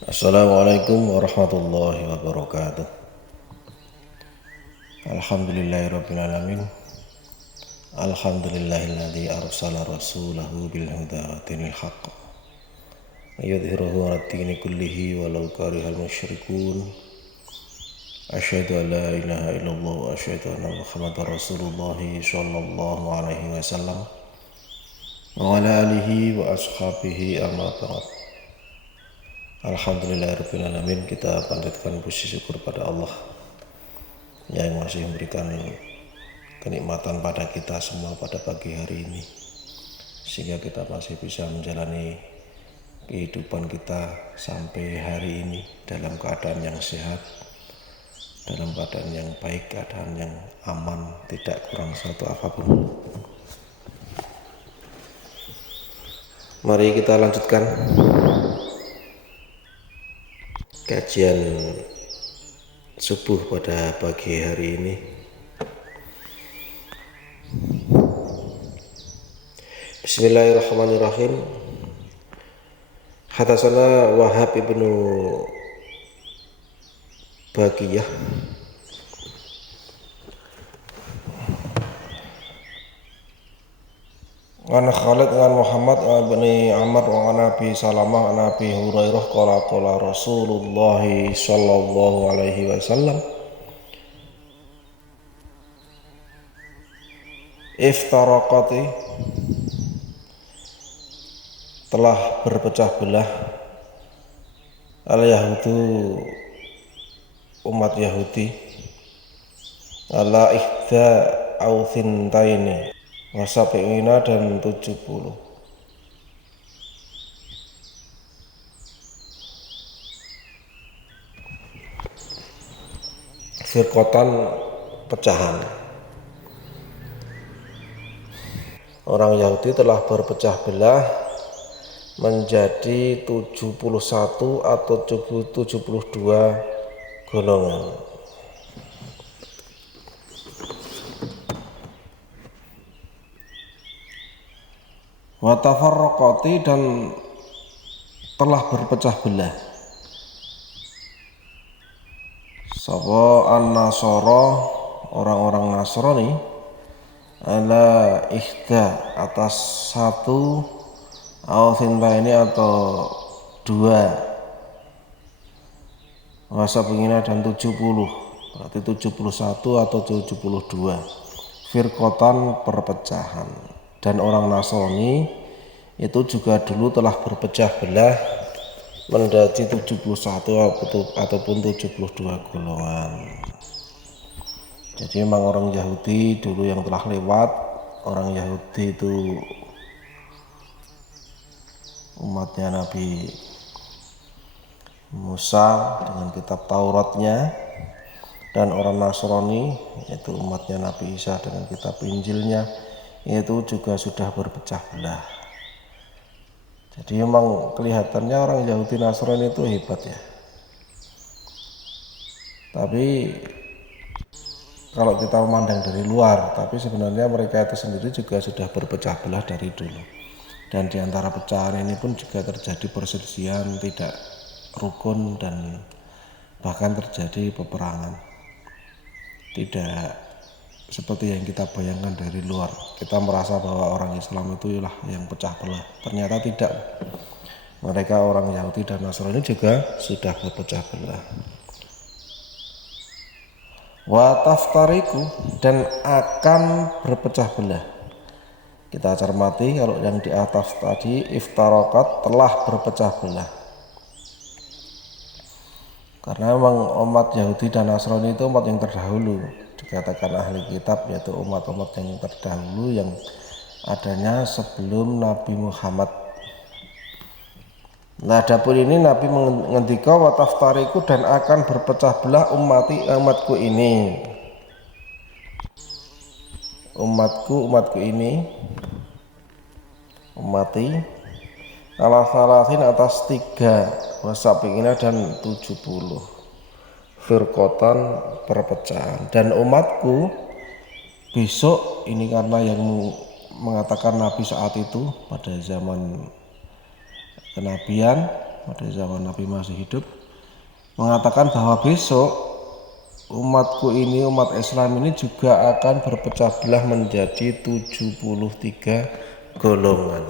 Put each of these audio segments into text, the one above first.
Assalamualaikum warahmatullahi wabarakatuh. Alhamdulillahirabbil alamin. Alhamdulillahilladzi arsala rasulahu bil huda wa dinil haqq. Yudhhiruhu 'ala ad-dini kullihi walau karihal musyrikun. Asyhadu an la ilaha illallah wa asyhadu anna Muhammadar Rasulullah sallallahu alaihi wasallam wa ala alihi wa ashabihi amma ba'd. Alhamdulillahirabbil alamin, kita panjatkan puji syukur pada Allah yang masih memberikan kenikmatan pada kita semua pada pagi hari ini, sehingga kita masih bisa menjalani kehidupan kita sampai hari ini dalam keadaan yang sehat, dalam keadaan yang baik, keadaan yang aman, tidak kurang satu apapun. Mari kita lanjutkan kajian subuh pada pagi hari ini. Bismillahirrahmanirrahim. Hadatsana Wahab ibnu Baqiyah an Khalid an Muhammad bin Amr wa an Abi Salamah an Abi Hurairah qala Rasulullah sallallahu alaihi wasallam iftaraqati, telah berpecah belah al-Yahudu, umat Yahudi, ala ihda au thintaini wasabi'ina, dan 70. Firqatan, pecahan. Orang Yahudi telah berpecah belah menjadi 71 atau 72 golongan. Wa tafarraqati, dan telah berpecah belah sapa an-Nasara, orang-orang Nasrani, ala ihda, atas satu, au thintaini, atau dua, wasabina, dan 70, berarti 71 atau 72. Firqatan, perpecahan. Dan orang Nasrani itu juga dulu telah berpecah belah menjadi 71 ataupun 72 golongan. Jadi memang orang Yahudi dulu yang telah lewat, orang Yahudi itu umatnya Nabi Musa dengan kitab Tauratnya, dan orang Nasrani yaitu umatnya Nabi Isa dengan kitab Injilnya, itu juga sudah berpecah belah. Jadi memang kelihatannya orang Yahudi Nasrani itu hebat ya. Tapi kalau kita memandang dari luar, tapi sebenarnya mereka itu sendiri juga sudah berpecah belah dari dulu. Dan di antara pecahan ini pun juga terjadi perselisihan, tidak rukun, dan bahkan terjadi peperangan. Tidak seperti yang kita bayangkan dari luar. Kita merasa bahwa orang Islam itu lah yang pecah belah. Ternyata tidak. Mereka orang Yahudi dan Nasrani juga sudah berpecah belah. Wa taftariku, dan akan berpecah belah. Kita cermati kalau yang di atas tadi iftaraqat, telah berpecah belah. Karena memang umat Yahudi dan Nasrani itu umat yang terdahulu, dikatakan ahli kitab, yaitu umat-umat yang terdahulu yang adanya sebelum Nabi Muhammad. Nah, adapun ini Nabi mengendika wa taftariku, dan akan berpecah belah umatku ini. Umatku ini, umati, ala salasin, atas 3, wasabi'ina, dan 70. Firqatan, perpecahan. Dan umatku besok ini, karena yang mengatakan Nabi saat itu pada zaman kenabian, pada zaman Nabi masih hidup, mengatakan bahwa besok umatku ini, umat Islam ini juga akan berpecah belah menjadi 73 golongan.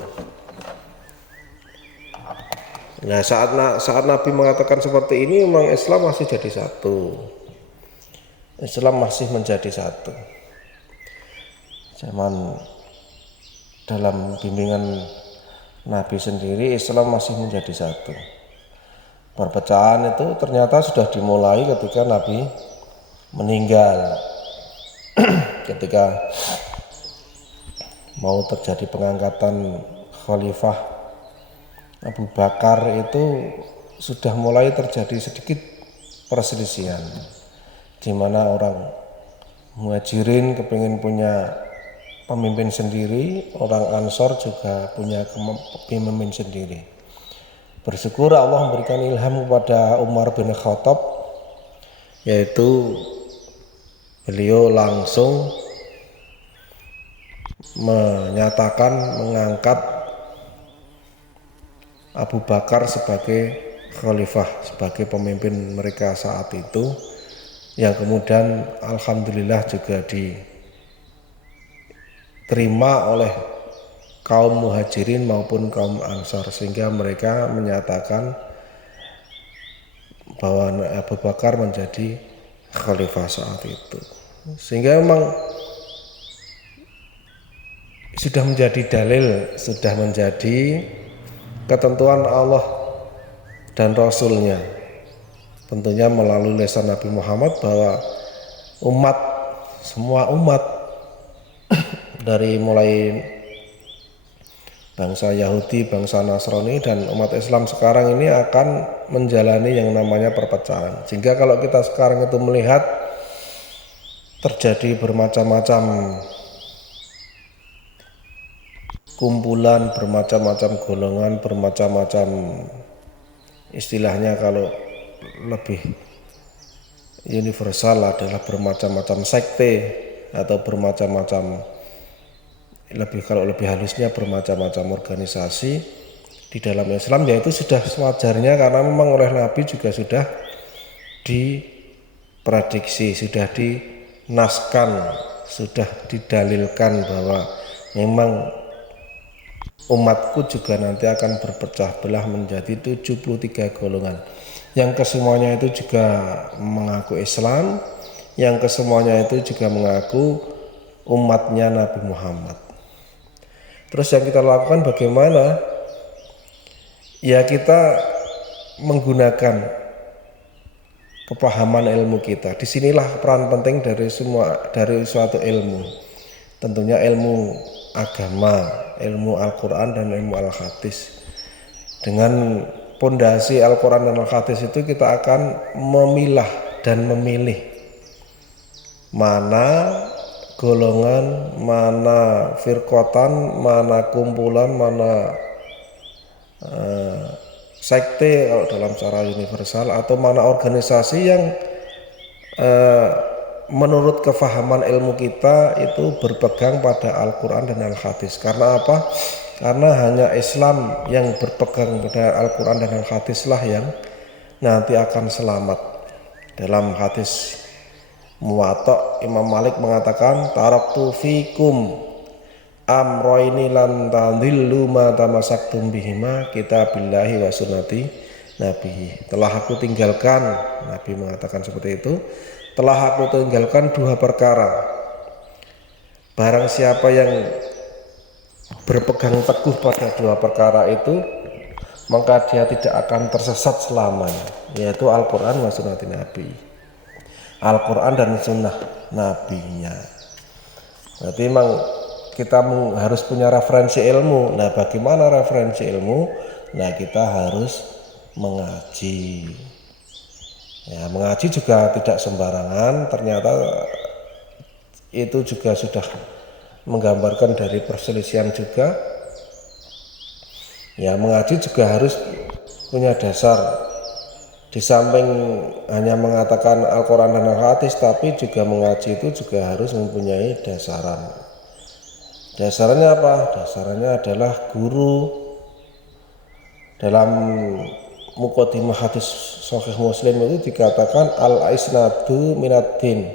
Nah, saat Nabi mengatakan seperti ini, memang Islam masih jadi satu. Islam masih menjadi satu. Zaman dalam bimbingan Nabi sendiri, Islam masih menjadi satu. Perpecahan itu ternyata sudah dimulai ketika Nabi meninggal. Ketika mau terjadi pengangkatan Khalifah Abu Bakar itu sudah mulai terjadi sedikit perselisihan, di mana orang Muhajirin kepingin punya pemimpin sendiri, orang Ansor juga punya pemimpin sendiri. Bersyukur Allah memberikan ilham kepada Umar bin Khattab, yaitu beliau langsung menyatakan mengangkat Abu Bakar sebagai khalifah, sebagai pemimpin mereka saat itu, yang kemudian alhamdulillah juga diterima oleh kaum Muhajirin maupun kaum Ansar, sehingga mereka menyatakan bahwa Abu Bakar menjadi khalifah saat itu. Sehingga memang sudah menjadi dalil, sudah menjadi ketentuan Allah dan Rasulnya, tentunya melalui lisan Nabi Muhammad, bahwa semua umat dari mulai bangsa Yahudi, bangsa Nasrani, dan umat Islam sekarang ini akan menjalani yang namanya perpecahan. Sehingga kalau kita sekarang itu melihat terjadi bermacam-macam kumpulan, bermacam-macam golongan, bermacam-macam, istilahnya kalau lebih universal adalah bermacam-macam sekte, atau bermacam-macam, kalau lebih halusnya bermacam-macam organisasi di dalam Islam, yaitu sudah sewajarnya, karena memang oleh Nabi juga sudah diprediksi, sudah dinaskan, sudah didalilkan bahwa memang umatku juga nanti akan berpecah belah menjadi 73 golongan, yang kesemuanya itu juga mengaku Islam, yang kesemuanya itu juga mengaku umatnya Nabi Muhammad. Terus yang kita lakukan bagaimana? Ya, kita menggunakan kepahaman ilmu kita. Disinilah peran penting dari suatu ilmu, tentunya ilmu agama, ilmu Al-Quran dan ilmu Al-Hadis. Dengan pondasi Al-Quran dan Al-Hadis itu kita akan memilah dan memilih mana golongan, mana firqatan, mana kumpulan, mana sekte kalau dalam cara universal, atau mana organisasi yang menurut kefahaman ilmu kita itu berpegang pada Al-Quran dan Al-Hadis. Karena apa? Karena hanya Islam yang berpegang pada Al-Quran dan Al-Hadis lah yang nanti akan selamat. Dalam hadis Muwatta, Imam Malik mengatakan, taraktu fikum amroini lan tadillu ma tamassaktum bihima kitabillahi wa sunnati nabihi. Telah aku tinggalkan, Nabi mengatakan seperti itu, telah aku tinggalkan dua perkara. Barang siapa yang berpegang teguh pada dua perkara itu, maka dia tidak akan tersesat selamanya, yaitu Al-Quran wa sunnati nabi. Al-Quran dan sunnah nabinya. Berarti memang kita harus punya referensi ilmu. Nah, bagaimana referensi ilmu? Nah, kita harus mengaji. Ya, mengaji juga tidak sembarangan. Ternyata itu juga sudah menggambarkan dari perselisihan juga. Ya, mengaji juga harus punya dasar. Di samping hanya mengatakan Al-Quran dan Al-Hadis, tapi juga mengaji itu juga harus mempunyai dasaran. Dasarnya apa? Dasarnya adalah guru. Dalam muqaddimah hadis Sahih Muslim itu dikatakan al-isnadu minaddin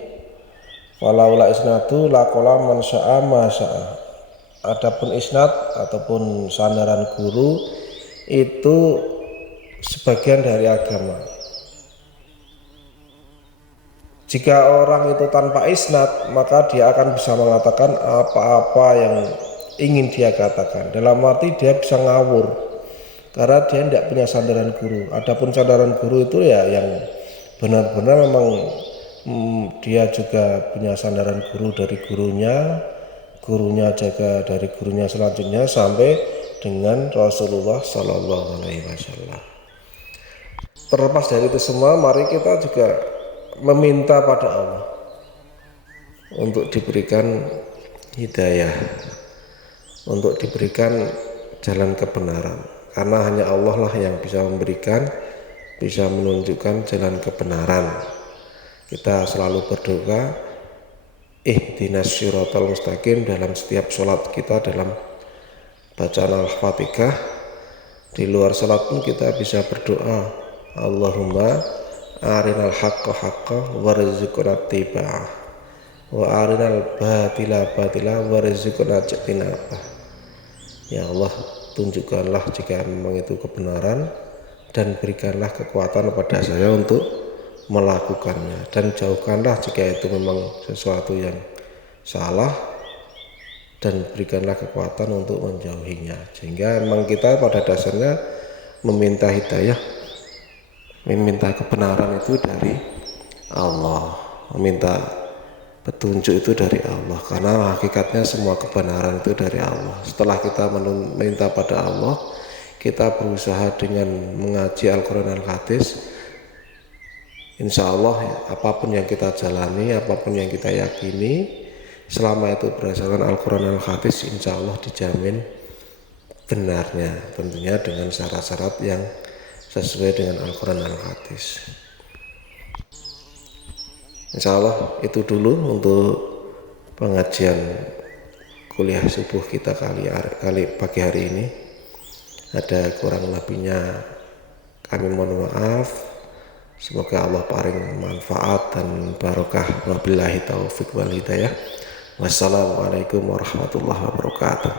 walaula isnadu laqala man syaa ma syaa. Adapun isnad ataupun sandaran guru itu sebagian dari agama. Jika orang itu tanpa isnad, maka dia akan bisa mengatakan apa-apa yang ingin dia katakan. Dalam arti dia bisa ngawur karena dia tidak punya sandaran guru. Adapun sandaran guru itu ya yang benar-benar memang dia juga punya sandaran guru dari gurunya jaga dari gurunya selanjutnya sampai dengan Rasulullah Sallallahu Alaihi Wasallam. Terlepas dari itu semua, mari kita juga meminta pada Allah untuk diberikan hidayah, untuk diberikan jalan kebenaran, karena hanya Allah lah yang bisa memberikan, bisa menunjukkan jalan kebenaran. Kita selalu berdoa ihdinas siratal mustaqim dalam setiap sholat kita, dalam bacaan Al-Fatihah. Di luar sholat pun kita bisa berdoa Allahumma arinal haqqa haqqa warzuqna ittiba'ah wa arinal batila batila warzuqna ijtinabah. Ya Allah, tunjukkanlah jika memang itu kebenaran dan berikanlah kekuatan pada saya untuk melakukannya, dan jauhkanlah jika itu memang sesuatu yang salah dan berikanlah kekuatan untuk menjauhinya. Sehingga memang kita pada dasarnya meminta hidayah, meminta kebenaran itu dari Allah, meminta petunjuk itu dari Allah, karena hakikatnya semua kebenaran itu dari Allah. Setelah kita meminta pada Allah, kita berusaha dengan mengaji Al-Quran Al-Hadis. Insya Allah ya, apapun yang kita jalani, apapun yang kita yakini, selama itu berdasarkan Al-Quran Al-Hadis, insya Allah dijamin benarnya, tentunya dengan syarat-syarat yang sesuai dengan Al-Quran Al-Hadis. Insya Allah itu dulu untuk pengajian kuliah subuh kita kali pagi hari ini. Ada kurang lebihnya kami mohon maaf. Semoga Allah paling manfaat dan barokah. Wabillahi taufiq wal hidayah. Wassalamualaikum warahmatullahi wabarakatuh.